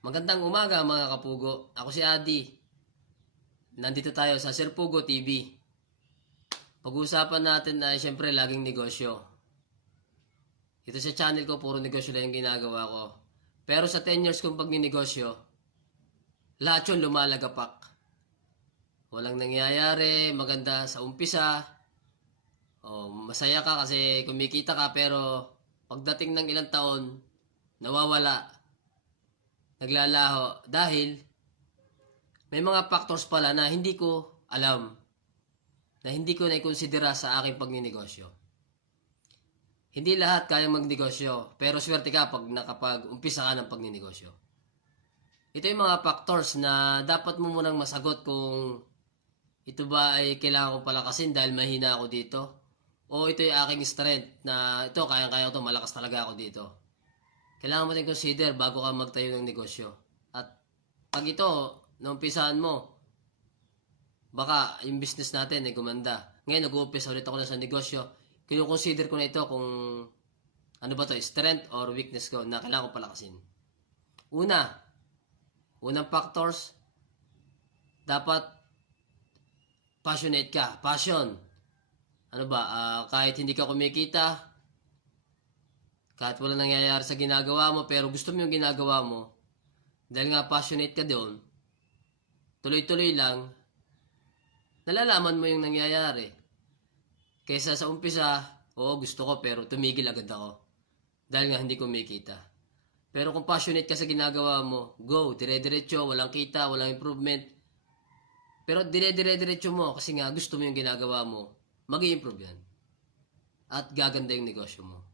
Magandang umaga mga kapugo. Ako si Adi. Nandito tayo sa Sir Pugo TV. Pag-uusapan natin ay siyempre laging negosyo. Ito sa channel ko, puro negosyo lang yung ginagawa ko. Pero sa 10 years kong pagninegosyo, lahat yun lumalagapak. Walang nangyayari, maganda sa umpisa. Masaya ka kasi kumikita ka pero pagdating ng ilang taon, nawawala, naglalaho dahil may mga factors pala na hindi ko alam, na hindi ko na-considera sa aking pagninegosyo. Hindi lahat kayang magnegosyo, pero swerte ka pag nakapag-umpisa ka ng pagninegosyo. Ito yung mga factors na dapat mo munang masagot kung ito ba ay kailangan kong palakasin dahil mahina ako dito, o ito yung aking strength na ito, kayang-kaya ko ito, malakas talaga ako dito. Kailangan mo din consider bago ka magtayo ng negosyo. At pag ito, naumpisahan mo, baka yung business natin ay gumanda. Ngayon, nag-uumpisa ulit ako na sa negosyo. Kino-consider ko na ito kung ano ba to, strength or weakness ko na kailangan ko palakasin. Unang factors, dapat passionate ka. Passion. Ano ba, kahit hindi ka kumikita, kahit wala nangyayari sa ginagawa mo, pero gusto mo yung ginagawa mo, dahil nga passionate ka doon, tuloy-tuloy lang, nalalaman mo yung nangyayari. Kaysa sa umpisa, oo gusto ko pero tumigil agad ako. Dahil nga hindi kumikita. Pero kung passionate ka sa ginagawa mo, go, dire-diretso, walang kita, walang improvement. Pero dire-diretso mo kasi nga gusto mo yung ginagawa mo, mag-i-improve yan. At gaganda yung negosyo mo.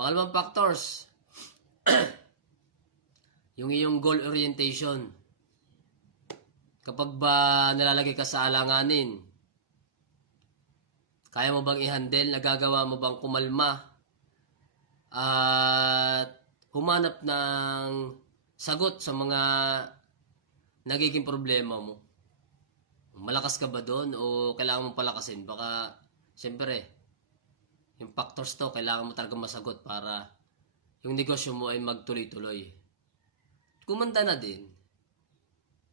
Pangalawang factors, yung iyong goal orientation. Kapag ba nalalagay ka sa alanganin, kaya mo bang i-handle? Nagagawa mo bang kumalma? At humanap ng sagot sa mga nagiging problema mo? Malakas ka ba doon o kailangan mong palakasin? Baka, siyempre, yung factors to, kailangan mo talaga masagot para yung negosyo mo ay magtuloy-tuloy. Kumanda na din.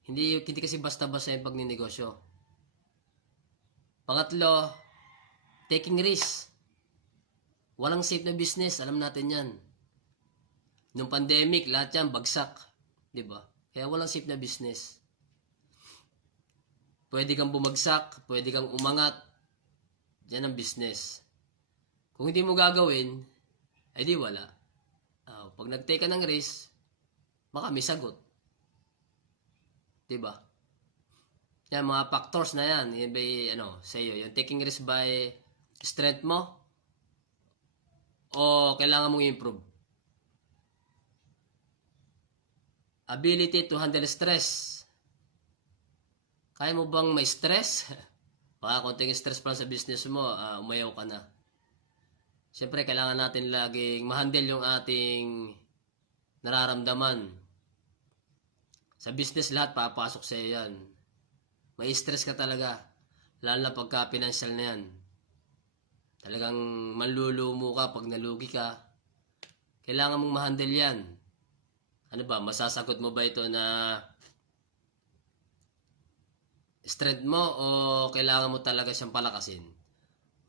Hindi kasi basta-basta yung pagninegosyo. Pangatlo, taking risk. Walang safe na business, alam natin yan. Nung pandemic, lahat yan bagsak. Diba? Kaya walang safe na business. Pwede kang bumagsak, pwede kang umangat. Yan ang business. Kung hindi mo gagawin, ay di wala. Pag nag-take ka ng risk, baka may sagot. Diba? Yan, mga factors na yan. Yan ba sa iyo? Yung taking risk by strength mo o kailangan mong improve? Ability to handle stress. Kaya mo bang may stress? Baka konting stress pa sa business mo, umayaw ka na. Siyempre, kailangan natin laging ma-handle yung ating nararamdaman. Sa business, lahat papasok sa iyo yan. May stress ka talaga. Lalo na pagka financial na yan. Talagang manlulumo ka pag nalugi ka. Kailangan mong ma-handle yan. Ano ba, masasagot mo ba ito na strength mo o kailangan mo talaga siyang palakasin?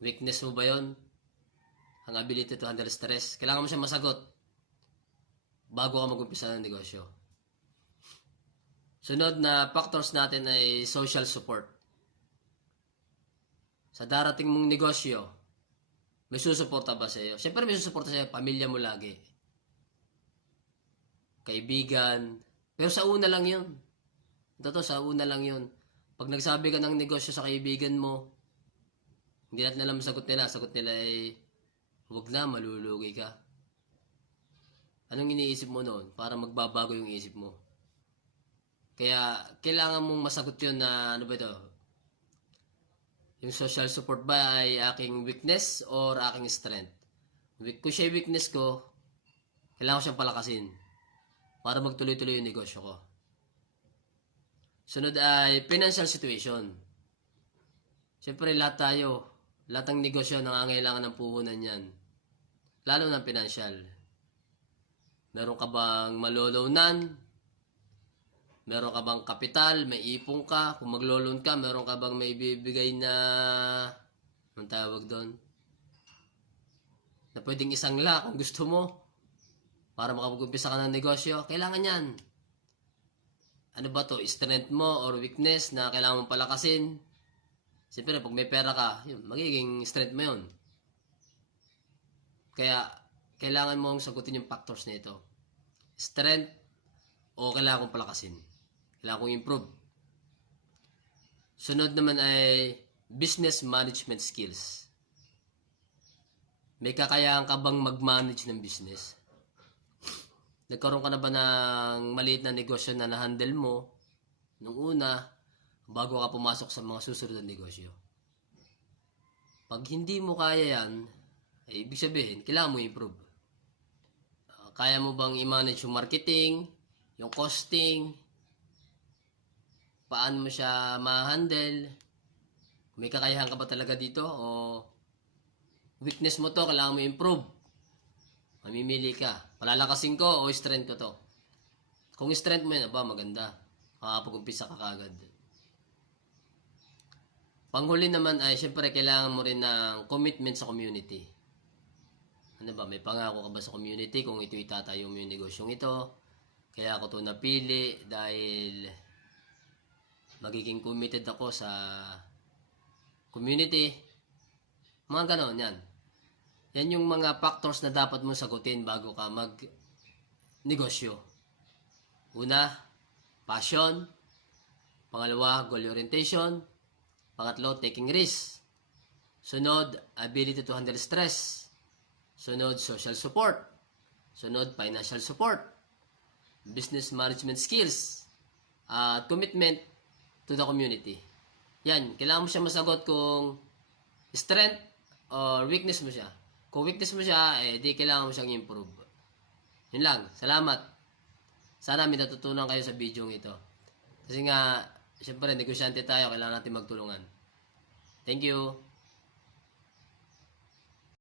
Weakness mo ba yon? Ang ability to handle stress. Kailangan mo siyang masagot bago ka mag-umpisa ng negosyo. Sunod na factors natin ay social support. Sa darating mong negosyo, may susuporta ba sa iyo? Siyempre may susuporta sa iyo, pamilya mo lagi. Kaibigan. Pero sa una lang yun. Totoo, sa una lang yun. Pag nagsabi ka ng negosyo sa kaibigan mo, hindi natin alam sagot nila. Sagot nila ay, huwag na, malulugi ka. Anong iniisip mo noon para magbabago yung isip mo? Kaya, kailangan mong masagot yun na, ano ba ito? Yung social support ba ay aking weakness or aking strength? Kung siya yung weakness ko, kailangan ko siyang palakasin para magtuloy-tuloy yung negosyo ko. Sunod ay financial situation. Siyempre, lahat ng negosyo nangangailangan ng puhunan yan. Lalo ng financial. Meron ka bang maloloanan? Meron ka bang kapital? May ipon ka? Kung maglo-loan ka, meron ka bang may bibigay na, anong tawag doon? Na pwedeng 1 lakh kung gusto mo para makapag-umpisa ka ng negosyo? Kailangan yan. Ano ba to? Strength mo or weakness na kailangan mong palakasin? Siyempre, pag may pera ka, yun, magiging strength mo yun. Kaya, kailangan mong sagutin yung factors na ito. Strength o kailangan kong palakasin? Kailangan kong improve. Sunod naman ay business management skills. May kakayahan ka bang mag-manage ng business? Nagkaroon ka na ba ng maliit na negosyo na na-handle mo nung una bago ka pumasok sa mga susunod na negosyo? Pag hindi mo kaya yan, ibig sabihin, kailangan mo improve. Kaya mo bang i-manage yung marketing, yung costing, paano mo siya ma-handle? May kakayahan ka ba talaga dito? O weakness mo to, kailangan mo improve. Mamimili ka. Palalakasin ko o strength ko to? Kung strength mo yun, maganda. Makakapag-umpisa ka kagad. Panghuli naman ay, syempre, kailangan mo rin ng commitment sa community. Ano ba, may pangako ka ba sa community kung ito itatayo mo yung negosyong ito? Kaya ako to napili dahil magiging committed ako sa community. Mga ganon, yan. Yan yung mga factors na dapat mong sagutin bago ka mag-negosyo. Una, passion. Pangalawa, goal orientation. Pangatlo, taking risk. Sunod, ability to handle stress. Sunod, social support. Sunod, financial support. Business management skills. At commitment to the community. Yan, kailangan mo siya masagot kung strength or weakness mo siya. Kung weakness mo siya, di kailangan mo siyang improve. Yun lang. Salamat. Sana may natutunan kayo sa video ito. Kasi nga, siyempre, negosyante tayo. Kailangan natin magtulungan. Thank you.